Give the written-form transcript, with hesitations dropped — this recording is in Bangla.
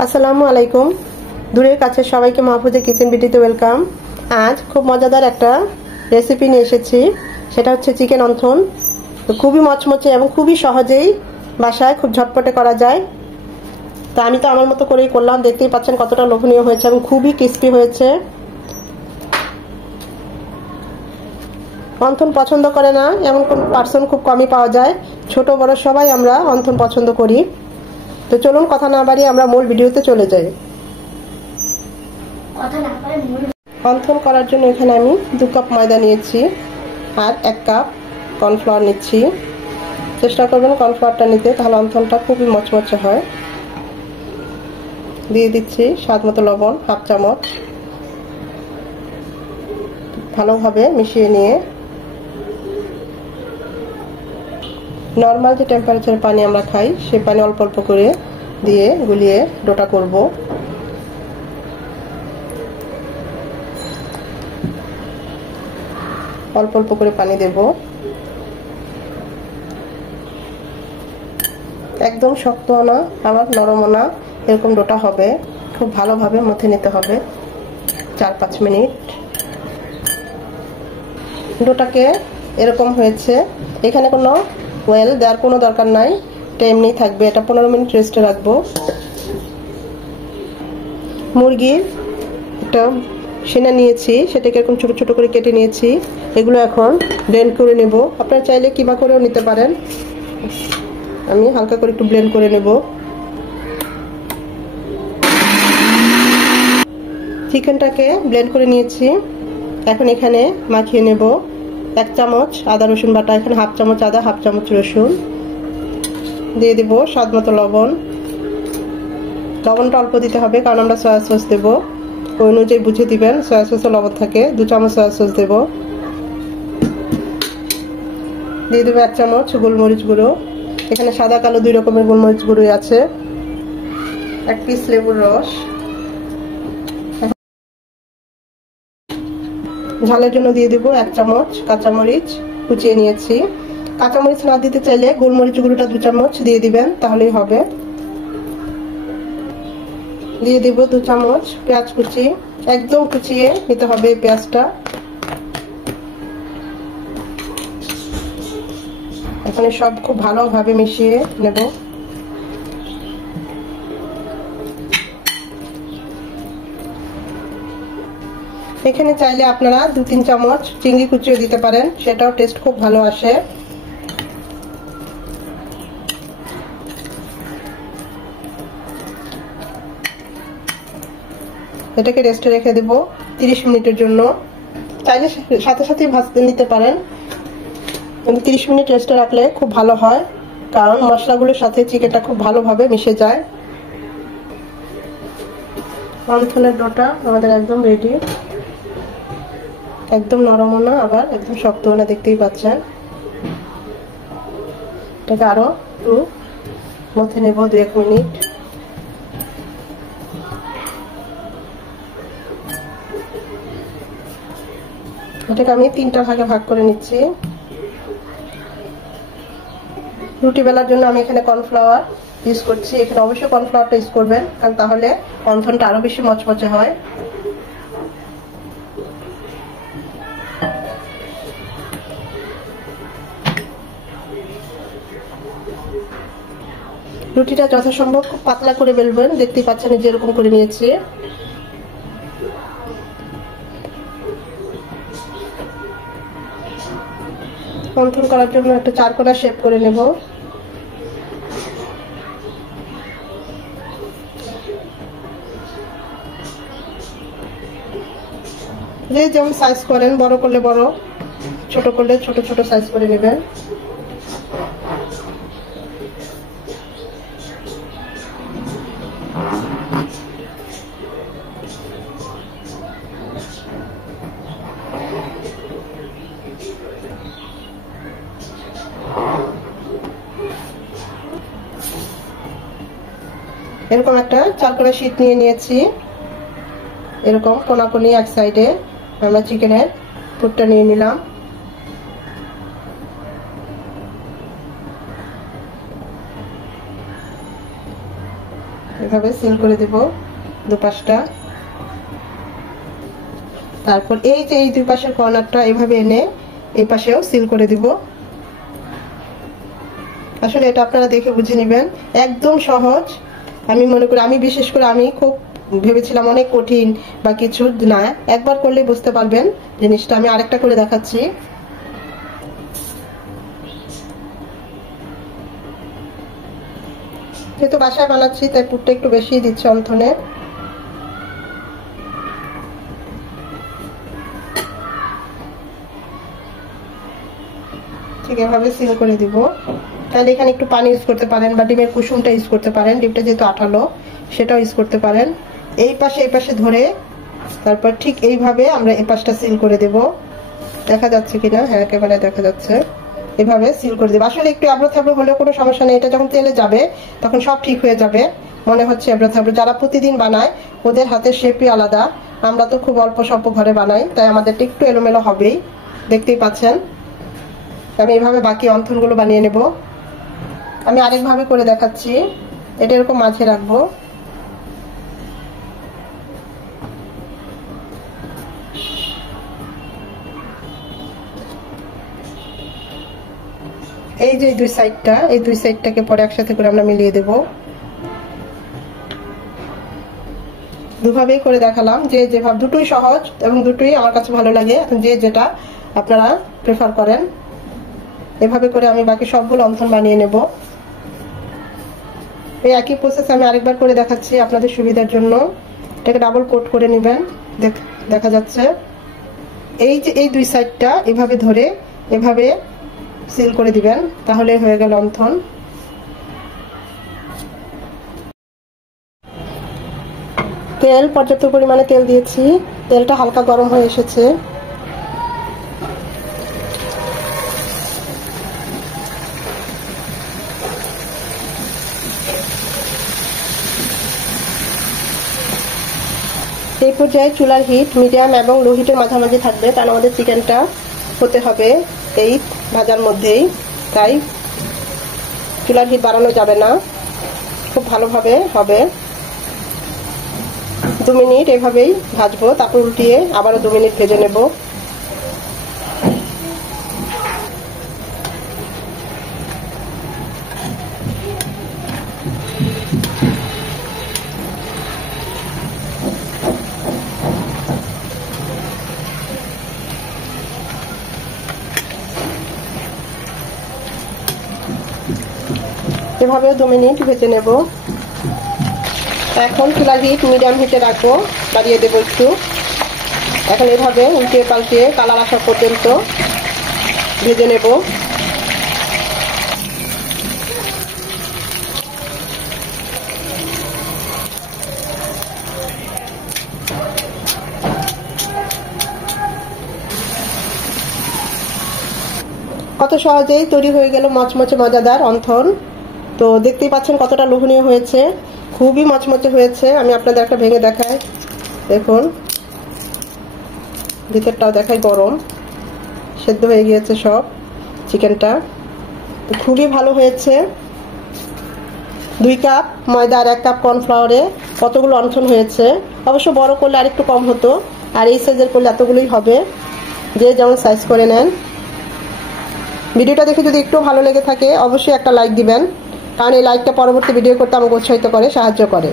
আসসালামু আলাইকুম। দূরের কাছে সবাইকে মাহফুজের কিচেন বিটিতে ওয়েলকাম। আজ খুব মজাদার একটা রেসিপি নিয়ে এসেছি, সেটা হচ্ছে চিকেন অন্থন। তো খুবই মচমচে এবং খুবই সহজেই বাসায় খুব ঝটপটে করা যায়। তো আমি তো আমার মতো করেই করলাম, দেখতেই পাচ্ছেন কতটা লোভনীয় হয়েছে এবং খুবই ক্রিস্পি হয়েছে। অন্থন পছন্দ করে না এমন কোন পার্সন খুব কমই পাওয়া যায়। ছোট বড় সবাই আমরা অন্থন পছন্দ করি। তো চলুন কথা না বাড়িয়ে আমরা মূল ভিডিওতে চলে যাই। অন্থন করার জন্য এখানে আমি 2 কাপ ময়দা নিয়েছি আর 1 কাপ কর্নফ্লাওয়ার নিচ্ছি। চেষ্টা করবেন কর্নফ্লাওয়ারটা নিতে, তাহলে অন্থনটা খুবই মচমচে হয়। দিয়ে দিচ্ছি স্বাদ মতো লবণ, 1/2 চামচ। ভালোভাবে মিশিয়ে নিয়ে নর্মাল যে টেম্পারেচারে পানি আমরা খাই সেই পানি অল্প অল্প করে দিয়ে গুলিয়ে ডোটা করব। অল্প অল্প করে পানি দেব। একদম শক্ত না আবার নরম না, এরকম ডোটা হবে। খুব ভালোভাবে মথে নিতে হবে 4-5 মিনিট। ডোটাকে এরকম হয়েছে, এখানে কোনো ওয়েল দেওয়ার কোনো দরকার নাই, এটা এমনি থাকবে। এটা 15 মিনিট রেস্টে রাখবো। মুরগির একটা সিনা নিয়েছি, সেটাকে এরকম ছোট ছোট করে কেটে নিয়েছি। এগুলো এখন ব্লেন্ড করে নেব। আপনারা চাইলে কিমা করেও নিতে পারেন, আমি হালকা করে একটু ব্লেন্ড করে নেব। চিকেনটাকে ব্লেন্ড করে নিয়েছি, এখন এখানে মাখিয়ে নেব 1 চামচ আদা রসুন বাটা। এখানে 1/2 চামচ আদা, 1/2 চামচ রসুন। দিয়ে দেব স্বাদ মতো লবণ। লবণটা অল্প দিতে হবে, কারণ আমরা সয়া সস দেবো, ওই অনুযায়ী বুঝে দিবেন। সয়া সসে লবণ থাকে, 2 চামচ সয়া সস দেব। দিয়ে দেবো 1 চামচ গোলমরিচ গুঁড়ো। এখানে সাদা কালো 2 রকমের গোলমরিচ গুঁড়ো আছে। 1 পিস লেবুর রস। ঝালের জন্য দিয়ে দেবো 1 চামচ কাঁচামরিচ কুচিয়ে নিয়েছি। কাঁচামরিচ না দিতে চাইলে গোলমরিচ গুঁড়োটা 2 চামচ দিয়ে দিবেন, তাহলেই হবে। দিয়ে দেব 2 চামচ পেঁয়াজ কুচি, একদম কুচিয়ে নিতে হবে পেঁয়াজটা। এখানে সব খুব ভালোভাবে মিশিয়ে নেব। এখানে চাইলে আপনারা 2-3 চামচ চিংড়ি কুচিয়ে দিতে পারেন, সেটাও টেস্ট খুব ভালো আসে। এটাকে রেস্টে রেখে দেব 30 মিনিটের জন্য। চাইলে সাথে সাথে ভাজতে নিতে পারেন, কিন্তু 30 মিনিট রেস্টে রাখলে খুব ভালো হয়, কারণ মশলাগুলোর সাথে চিকেনটা খুব ভালোভাবে মিশে যায়। অন্থনের ডোটা আমাদের একদম রেডি। একদম নরমও না আবার একদম শক্তও না, দেখতেই পাচ্ছেন। এটাকে আরো একটু মথে নেব 2-1 মিনিট। এটাকে আমি 3টা ভাগে ভাগ করে নিচ্ছি। রুটি বেলার জন্য আমি এখানে কর্নফ্লাওয়ার ইউজ করছি। এখানে অবশ্যই কর্নফ্লাওয়ারটা ইউজ করবেন, কারণ তাহলে অন্থনটা আরো বেশি মচমচে হয়। রুটিটা যথাসম্ভব খুব পাতলা করে বেলবেন, দেখতেই পাচ্ছেন যেরকম করে নিয়েছি। অন্থন করার জন্য একটা 4 কোণা শেপ করে নেব। যে যেমন সাইজ করেন, বড় করলে বড়, ছোট করলে ছোট ছোট সাইজ করে নেবেন। এরকম একটা 4 কোণা শীট নিয়ে নিয়েছি। এরকম কোনাকুনি এক সাইডে আমরা চিকেনের পুরটা নিয়ে নিলাম। এভাবে সিল করে দেব দুপাশটা। তারপর এই যে এই দুই পাশের কর্নারটা এভাবে এনে এই পাশেও সিল করে দিব। আসলে এটা আপনারা দেখে বুঝে নেবেন, একদম সহজ। আমি মনে করি, আমি বিশেষ করে আমি খুব ভেবেছিলাম অনেক কঠিন বা কিছু না, একবার করলে বুঝতে পারবেন জিনিসটা। আমি আরেকটা করে দেখাচ্ছি। যেহেতু বাসায় বানাচ্ছি তাই পুরটা একটু বেশি দিচ্ছি অন্থনে। ঠিক এভাবে সিল করে দিব। তাহলে এখানে একটু পানি ইউজ করতে পারেন বা ডিমের কুসুমটা ইউজ করতে পারেন, ডিমটা যেহেতু আঠালো সেটাও ইউজ করতে পারেন। এই পাশে ধরে তারপর ঠিক এইভাবে আমরা এই পাশটা সিল করে দেব। দেখা যাচ্ছে কিনা? হ্যাঁ, একেবারে দেখা যাচ্ছে। এভাবে সিল করে দেব। আসলে একটু আবড়ো থাবড়ো হলেও কোনো সমস্যা নেই, এটা যখন তেলে যাবে তখন সব ঠিক হয়ে যাবে। মনে হচ্ছে আবড়ো থাবড়ো, যারা প্রতিদিন বানায় ওদের হাতের শেপই আলাদা। আমরা তো খুব অল্প স্বল্প ঘরে বানাই, তাই আমাদের একটু এলোমেলো হবেই, দেখতেই পাচ্ছেন। আমি এইভাবে বাকি অন্থনগুলো বানিয়ে নেব। আমি আরেকভাবে করে দেখাচ্ছি। এটা এরকম মাঝে রাখবো। এই যে দুই সাইডটা, এই দুই সাইডটাকে পরে একসাথে করে আমরা মিলিয়ে দেব। দুভাবেই করে দেখালাম, যে যেভাবে, দুটোই সহজ এবং দুটোই আমার কাছে ভালো লাগে। এখন যে যেটা আপনারা প্রেফার করেন। এভাবে করে আমি বাকি সবগুলো অন্থন বানিয়ে নেব। এই একই প্রসেস আমি আরেকবার করে দেখাচ্ছি আপনাদের সুবিধার জন্য। এটাকে ডাবল কোট করে নেবেন। দেখা যাচ্ছে এই যে এই দুই সাইডটা এভাবে ধরে এভাবে সিল করে দিবেন, তাহলে হয়ে গেল অন্থন। তেল, পর্যাপ্ত পরিমাণে তেল দিয়েছি। তেলটা হালকা গরম হয়ে এসেছে। এই পর্যায়ে চুলার হিট মিডিয়াম এবং লো হিটের মাঝামাঝি থাকবে, কারণ আমাদের চিকেনটা হতে হবে এই ভাজার মধ্যেই। তাই চুলার হিট বাড়ানো যাবে না, খুব ভালোভাবে হবে। 2 মিনিট এভাবেই ভাজবো, তারপর উল্টিয়ে আবারও 2 মিনিট ভেজে নেব। এভাবে 2 মিনিট ভেজে নেব। এখন চুলার হিট মিডিয়াম হিটে রাখবো, বাড়িয়ে দেবো একটু। এখন এভাবে উল্টিয়ে পাল্টিয়ে কালার আসা পর্যন্ত ভেজে নেব। কত সহজেই তৈরি হয়ে গেল মচমচে মজাদার অন্থন। তো দেখতেই পাচ্ছেন কতটা লোভনীয় হয়েছে, খুবই মচমচে হয়েছে। আমি আপনাদের একটা ভেঙে দেখাই, দেখুন ভিতরটাও দেখাই, গরম, সেদ্ধ হয়ে গিয়েছে সব চিকেনটা। তো খুবই ভালো হয়েছে। 2 কাপ ময়দা আর 1 কাপ কর্নফ্লাওয়ারে কতগুলো অন্থন হয়েছে। অবশ্য বড় করলে আরেকটু কম হতো, আর এই সাইজের করলে এতগুলোই হবে, যে যেমন সাইজ করে নেন। ভিডিওটা দেখে যদি একটু ভালো লেগে থাকে অবশ্যই একটা লাইক দিবেন, কারণ এই লাইকটা পরবর্তী ভিডিও করতে আমাকে উৎসাহিত করে, সাহায্য করে।